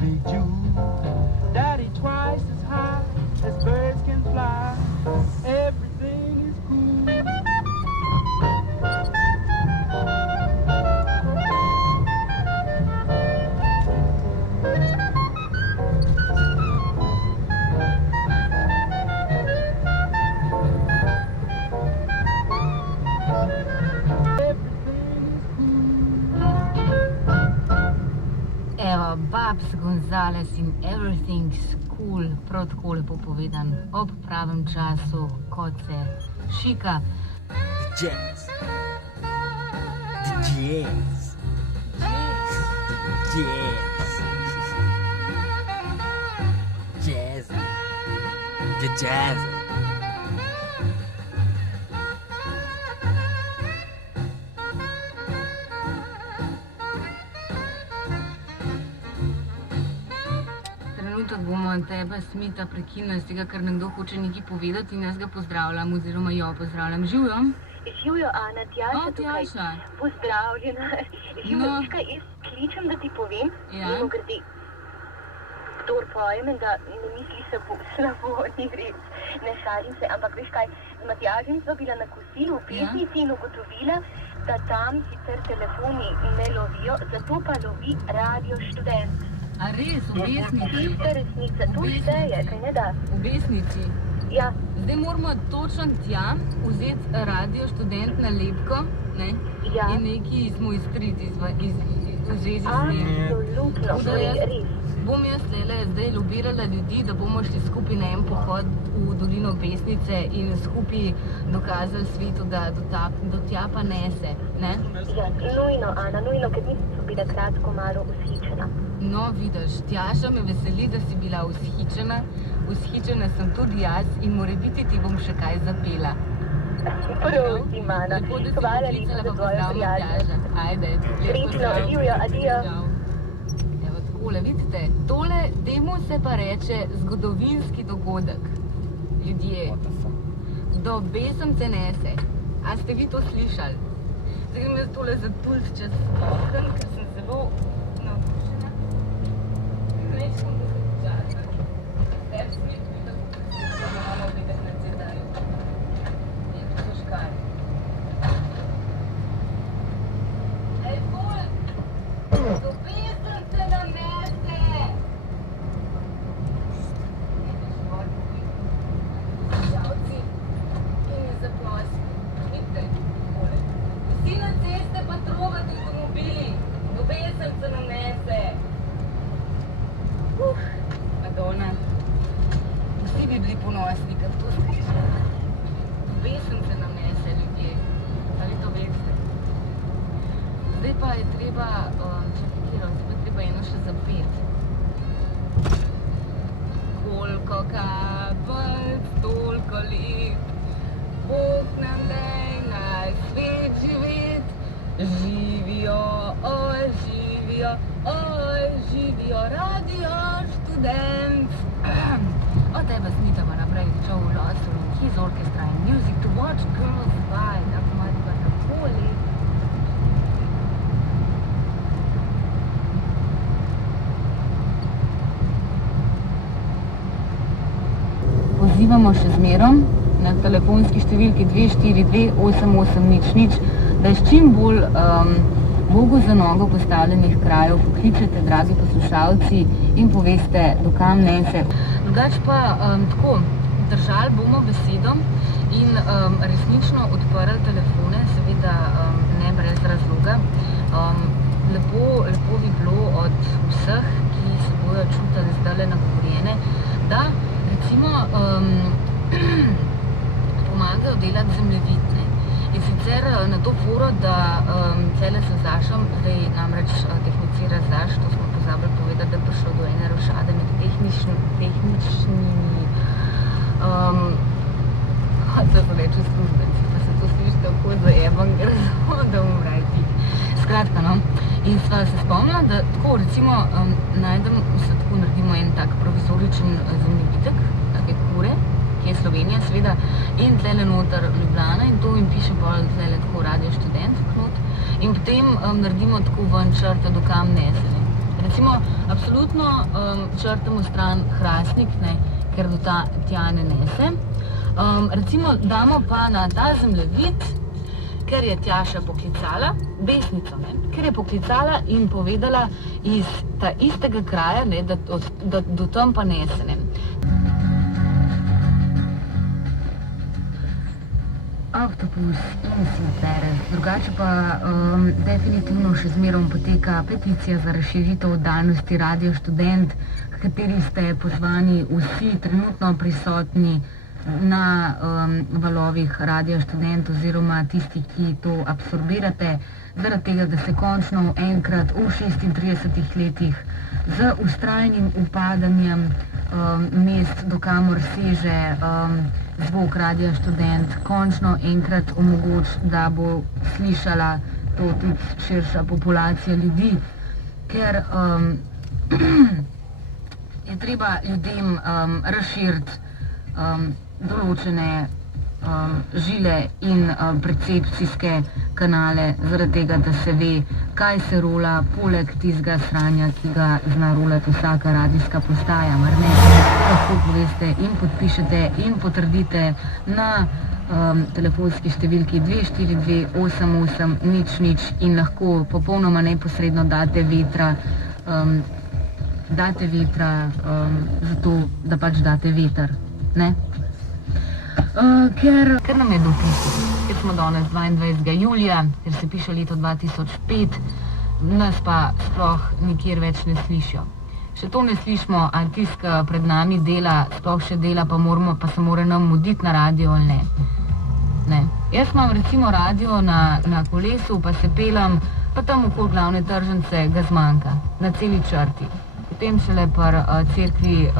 big Jew. Daddy twice as high as birds can fly. Everything is cool. Evo, Babs Gonzales in Everything's Cool, prav tako lepo povedan, ob pravem času, kot se šika. Jazz. The jazz. Jazz. Jazz. The jazz. Trenutek bomo tebe, Smita, prekinili z tega, ker nekdo hoče nekaj povedati in jaz ga pozdravljam oziroma jo pozdravljam. Živjo? Živijo, Ana, Tjaša tukaj. Tjaša. Pozdravljena. Živijo, No. veš kaj, jaz kličem, da ti povem, Ja. mimogrede, kdor pojem in da ne misli se slabo, ni res, ne šalim se, ampak veš kaj, z Matjažem sva bila na kosilu v pesnici in ugotovila, da tam sicer telefoni ne lovijo, zato pa lovi Radio Študent. A res, v Besnici? Čista resnica, to šteje, kaj ne da? V Besnici. Ja, Zdaj moramo točno tja vzeti Radio Študent nalepko, ne? Ja. In nekaj smo iztriti v zvezi z njim. absolutno, Tako da jaz res. bom jaz zdaj lobirala ljudi, da bomo šli skupaj na en pohod v dolino Besnice in skupaj dokazali svetu, da do tja pa nese, ne? Ja, nujno, Ana, nujno, ker nisem bila kratko malo ushičena. No, vidiš, Tjaša, me veseli, da si bila vzhičena. Vzhičena sem tudi jaz in morebiti ti bom še kaj zapela. Prosim, Ana, Lepo, da si hvala poklicala, lepa za pa tvojo pozdravljam prijatelj. Tjaža. Ajde, lep Srečno, pozdrav. adijo, adijo. Čau. Evo, takole, vidite, temu se pa reče zgodovinski dogodek. Ljudje, do besemce nese. A ste vi to slišali? Zdaj grem jaz tole zatuliti čez okno, ker sem zelo navdušena. Prejšnjo bo se počasno. Tebi smet videl, da imamo videti na cedaju. Je to škar. Ej, ful! Do besemce nam nese! Poslušalci, ki mi zaplosi. Vidite, tole. Vsi na ceste pa trovate avtomobili. Do besemce nam nese. Madonna. Vsi bi bili ponosni, ker to slišali. Do besemce nam nese, ljudje. Ali to veste? Zdaj pa je treba, eno še zapeti. Koliko kapljic, toliko let, Bog nam daj na svet živet. Živijo, oj, živijo, oj, živijo Radio Študent. Od tebe Smitava naprej, Joe Russell, his orchestra and music to watch girls by, tako malo pa takole. Pozivamo še zmerom na telefonski številki 242-8800, da iz čim bolj Bogu za nogo postavljenih krajev pokličete, dragi poslušalci, in poveste, dokam nese. Drugače pa tako, držali bomo besedo in resnično odprli telefone, seveda ne brez razloga. Lepo bi bilo od vseh, ki se bojo čutili zdajle nagovorjene, da recimo pomagajo delati zemljevidne. In sicer na to foro, da cele se Zašom, zdaj namreč tehnicira Zaš, to smo pozabili povedati, da je prišlo do ene rošade med tehničnimi, to so reči službenci, pa se to sliši tako zajeban, ker da bom rajti. Skratka, no, in sva se spomnila, da tako recimo naredimo en tak provizoričen zemljevidek, take kure, ki je Slovenija, seveda, in tlele noter Ljubljana in to jim piše bolj tlele tako Radio Študent knot in potem naredimo tako ven črto, dokam nese. Recimo, absolutno črtamo stran Hrastnik, ne, ker do tja ne nese. Recimo, damo pa na ta zemljevid, ker je Tjaša poklicala, Besnico, ne, ker je poklicala in povedala iz ta istega kraja, ne, da do tam pa nese, ne. Avtobus in super. Drugače pa definitivno še zmerom poteka peticija za razširitev oddajnosti Radio Študent, h kateri ste pozvani vsi trenutno prisotni na valovih Radio Študent oziroma tisti, ki to absorbirate, zaradi tega, da se končno enkrat v 36 letih z vztrajnim upadanjem mest, do kamor seže zvok Radia Študent, končno enkrat omogoči, da bo slišala to tudi širša populacija ljudi, ker je treba ljudem razširiti določene žile in percepcijske kanale, zaradi tega, da se ve, kaj se rola poleg tistega sranja, ki ga zna rolati vsaka radijska postaja, mar ne? Lahko poveste in podpišete in potrdite na telefonski številki 242 88 00 in lahko popolnoma neposredno date vetra zato, da pač date veter, ne? Ker nam je dopisal, ker smo danes 22. julija, ker se piše leto 2005, nas pa sploh nikjer več ne slišijo. Še to ne slišimo, ali tisk pred nami dela, sploh še dela, pa se mora nam muditi na radio ali ne. Jaz imam recimo radio na kolesu, pa se pelem, pa tam okoli glavne tržnice ga zmanjka, na celi črti. Potem šele pri cerkvi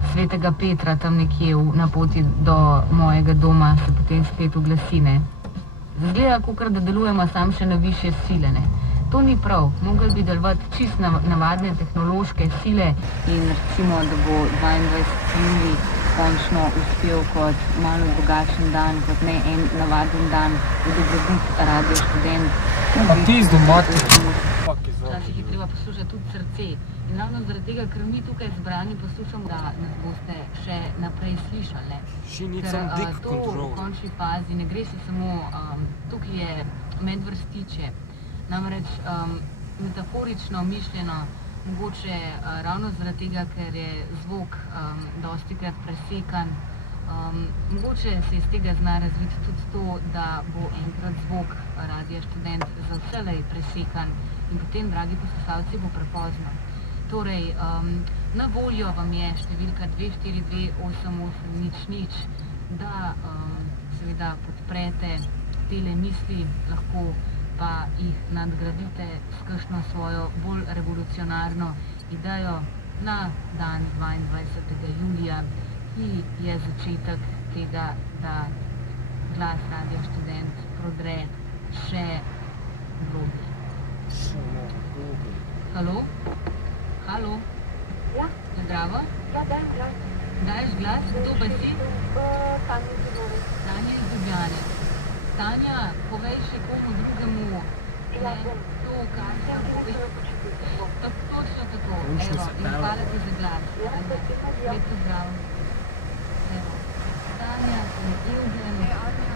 Svetega Petra, tam nekje na poti do mojega doma, se potem spet oglasi, ne. Zgleda, kakor da delujemo sam še na višje sile, ne. To ni prav, mogli bi delovati čist navadne tehnološke sile in recimo, da bo 22. julij končno uspel kot malo drugačen dan, kot ne en navaden dan, v dobrobit Radio Študent. Pa pizdu mati. Včasih je treba poslušati tudi srce. In ravno zaradi tega, ker mi tukaj zbrani poslušamo, da nas boste še naprej slišali. Ker to v končni fazi ne gre se samo, tukaj je medvrstiče, namreč metaforično mišljeno, mogoče ravno zaradi tega, ker je zvok dostikrat presekan, mogoče se iz tega zna razviti tudi to, da bo enkrat zvok Radia Študent za vselej presekan in potem, dragi poslušalci, bo prepozno. Torej, na voljo vam je številka 242 88 00, da seveda podprete tele misli, lahko pa jih nadgradite s kakšno svojo bolj revolucionarno idejo na dan 22. julija, ki je začetek tega, da glas Radia Študent prodre še globlje. Halo? Halo? Ja. Zdravo? Ja, dajem glas. Daješ glas? Kdo pa si? Tanja iz Ljubljane. Tanja iz Ljubljane. Tanja, povej še komu drugemu to, kar se nam pove. Točno tako. Evo, in hvala ti za glas. Lep pozdrav. Evo. Tanja in Evgen,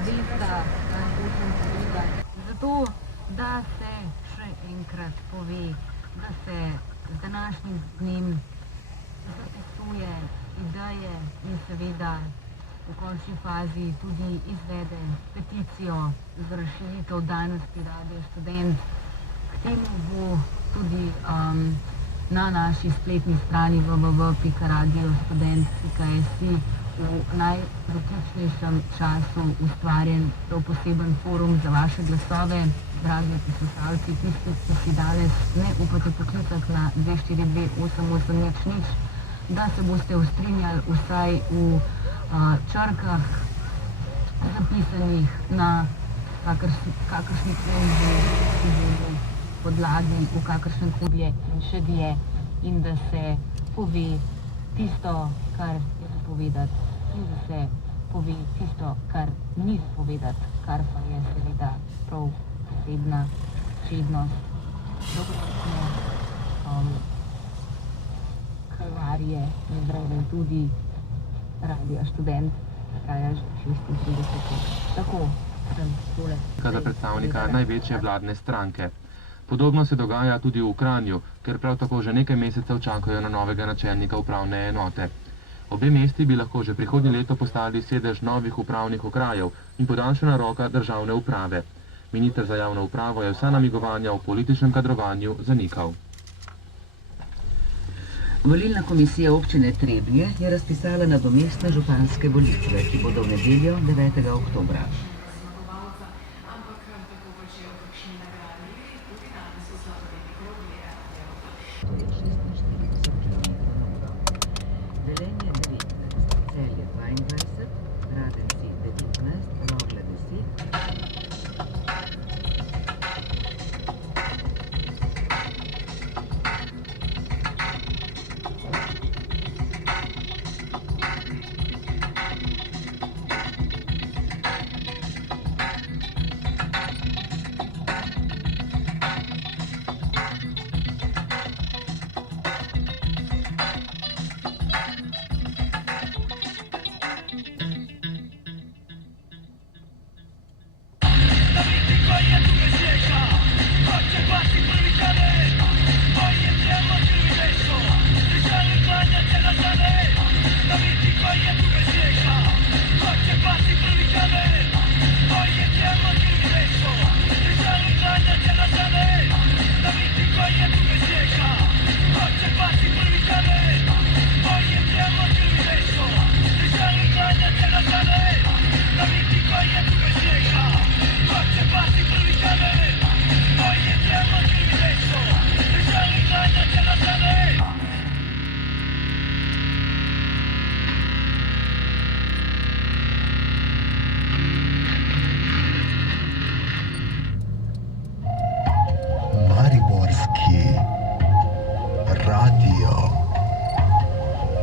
Vesta, kako sem povedala. Zato, da se še enkrat pove, da se z današnjim dnem zapisuje ideje in seveda v končni fazi tudi izvede peticijo za razširitev oddajnosti Radio Študent. K temu bo tudi na naši spletni strani www.radiostudent.si v najdotičnejšem času ustvarjen poseben forum za vaše glasove. Dragi poslušalci, tisti, ki si danes ne upate poklicati na 242 88 00, da se boste ustrinjali vsaj v črkah zapisanih na kakršnikoli podlagi, v kakršnem koli in še dlje, in da se pove tisto, kar je zapovedati, in da se pove tisto, kar ni zapovedati, kar pa je seveda prav posebna čednost. Dobro, kalvarije in vreden tudi Radia Študent, traja že 36 let. Tako sem tole. Za predstavnika največje vladne stranke. Podobno se dogaja tudi v Kranju, ker prav tako že nekaj mesecev čakajo na novega načelnika upravne enote. Obe mesti bi lahko že prihodnje leto postali sedež novih upravnih okrajev in podaljšana roka državne uprave. Minister za javno upravo je vsa namigovanja o političnem kadrovanju zanikal. Volilna komisija občine Trebnje je razpisala nadomestne županske volitve, ki bodo v nedeljo 9. oktobra. Velenje 19, Celje 22, Radenci 19, Rogle 10. Radio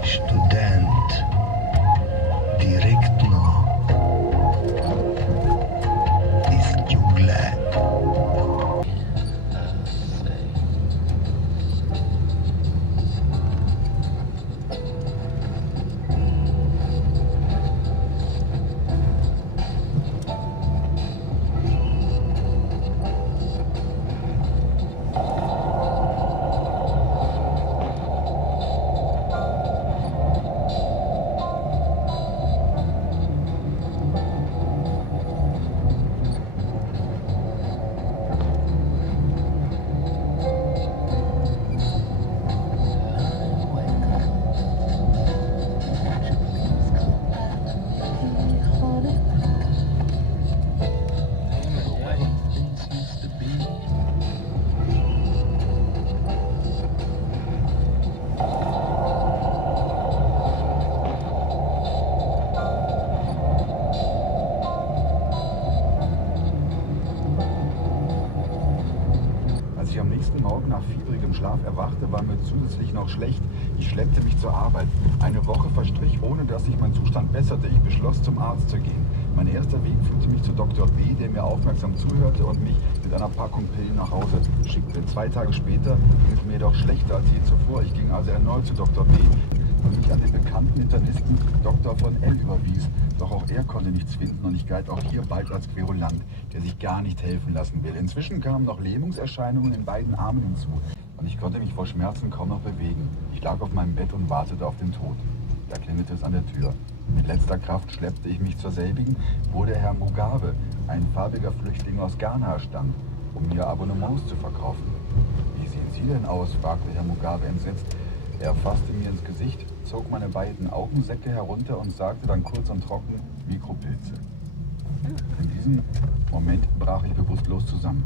Študent direktno iz džungle. Als ich am nächsten Morgen nach fieberigem Schlaf erwachte, war mir zusätzlich noch schlecht. Ich schleppte mich zur Arbeit. Eine Woche verstrich, ohne dass sich mein Zustand besserte. Ich beschloss, zum Arzt zu gehen. Mein erster Weg führte mich zu Dr. B., der mir aufmerksam zuhörte und mich mit einer Packung Pillen nach Hause schickte. 2 Tage später ging es mir jedoch schlechter als je zuvor. Ich ging also erneut zu Dr. B. und mich an den bekannten Internisten Dr. von L. überwies. Doch auch er konnte nichts finden und ich galt auch hier bald als Querulant, der sich gar nicht helfen lassen will. Inzwischen kamen noch Lähmungserscheinungen in beiden Armen hinzu und ich konnte mich vor Schmerzen kaum noch bewegen. Ich lag auf meinem Bett und wartete auf den Tod. Da klingelte es an der Tür. Mit letzter Kraft schleppte ich mich zur selbigen, wo der Herr Mugabe, ein farbiger Flüchtling aus Ghana, stand, um mir Abonnements zu verkaufen. Wie sehen Sie denn aus? Fragte Herr Mugabe entsetzt. Er fasste mir ins Gesicht, zog meine beiden Augensäcke herunter und sagte dann kurz und trocken: Mikropilze. In diesem Moment brach ich bewusstlos zusammen.